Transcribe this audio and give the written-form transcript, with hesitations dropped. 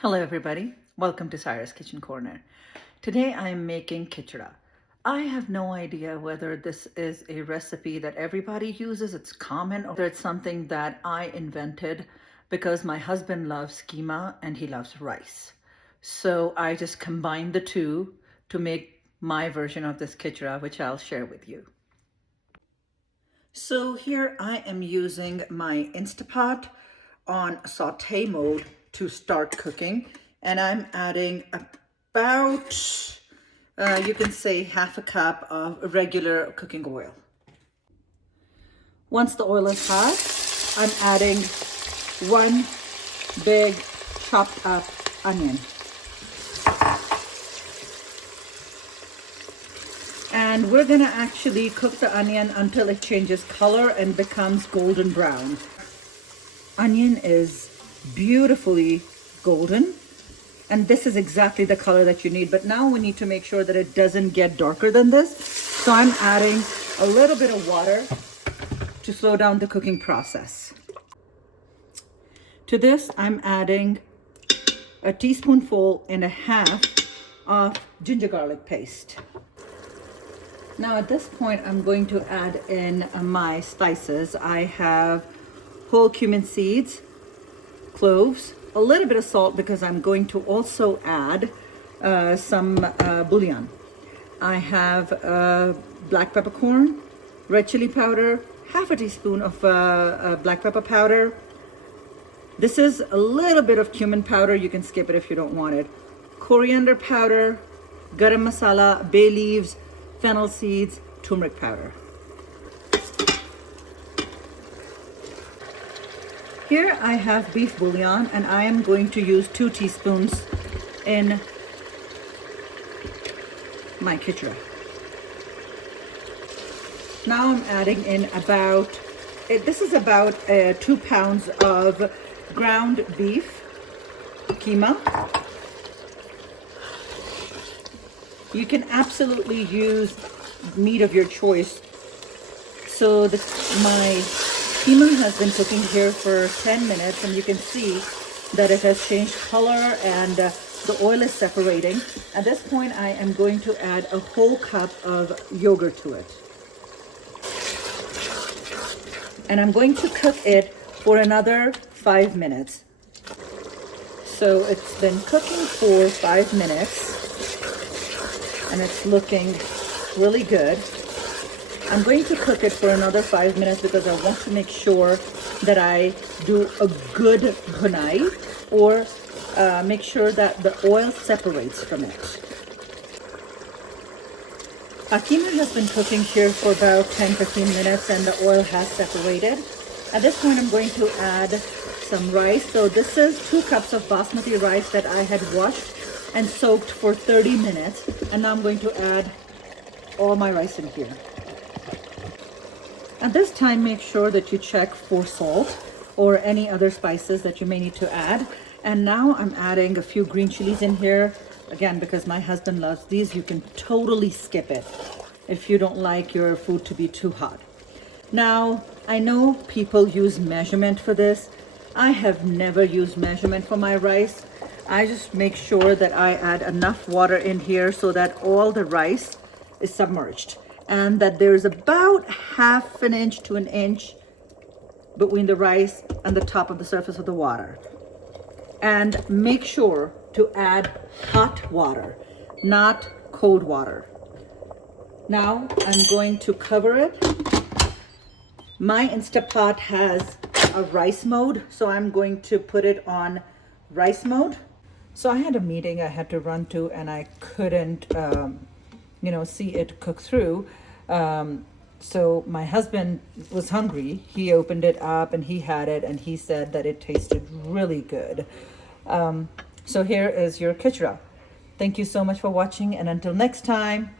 Hello everybody, welcome to Cyrus Kitchen Corner. Today I am making khichda. I have no idea whether this is a recipe that everybody uses, it's common, or it's something that I invented because my husband loves keema and he loves rice. So I just combined the two to make my version of this khichda, which I'll share with you. So here I am using my Instapot on saute mode to start cooking, and I'm adding about, you can say half a cup of regular cooking oil. Once the oil is hot, I'm adding one big chopped up onion. And we're gonna actually cook the onion until it changes color and becomes golden brown. Onion is beautifully golden, and this is exactly the color that you need, but now we need to make sure that it doesn't get darker than this. So I'm adding a little bit of water to slow down the cooking process. To this, I'm adding a teaspoonful and a half of ginger garlic paste. Now at this point, I'm going to add in my spices. I have whole cumin seeds, cloves, a little bit of salt because I'm going to also add some bouillon. I have black peppercorn, red chili powder, half a teaspoon of black pepper powder. This is a little bit of cumin powder. You can skip it if you don't want it. Coriander powder, garam masala, bay leaves, fennel seeds, turmeric powder. Here I have beef bouillon, and I am going to use 2 teaspoons in my khichda. Now I'm adding in about, this is about 2 pounds of ground beef keema. You can absolutely use meat of your choice. So my keema has been cooking here for 10 minutes, and you can see that it has changed color and the oil is separating. At this point, I am going to add a whole cup of yogurt to it. And I'm going to cook it for another 5 minutes. So it's been cooking for 5 minutes. And it's looking really good. I'm going to cook it for another 5 minutes because I want to make sure that I do a good bhunai, or make sure that the oil separates from it. Our keema has been cooking here for about 10-15 minutes and the oil has separated. At this point, I'm going to add some rice. So this is 2 cups of basmati rice that I had washed and soaked for 30 minutes. And now I'm going to add all my rice in here. At this time, make sure that you check for salt or any other spices that you may need to add. And now I'm adding a few green chilies in here. Again, because my husband loves these, you can totally skip it if you don't like your food to be too hot. Now, I know people use measurement for this. I have never used measurement for my rice. I just make sure that I add enough water in here so that all the rice is submerged and that there's about half an inch to an inch between the rice and the top of the surface of the water. And make sure to add hot water, not cold water. Now I'm going to cover it. My Instapot has a rice mode, so I'm going to put it on rice mode. So I had a meeting I had to run to, and I couldn't, see it cook through. So my husband was hungry. He opened it up and he had it, and he said that it tasted really good. So here is your khichda. Thank you so much for watching, and until next time.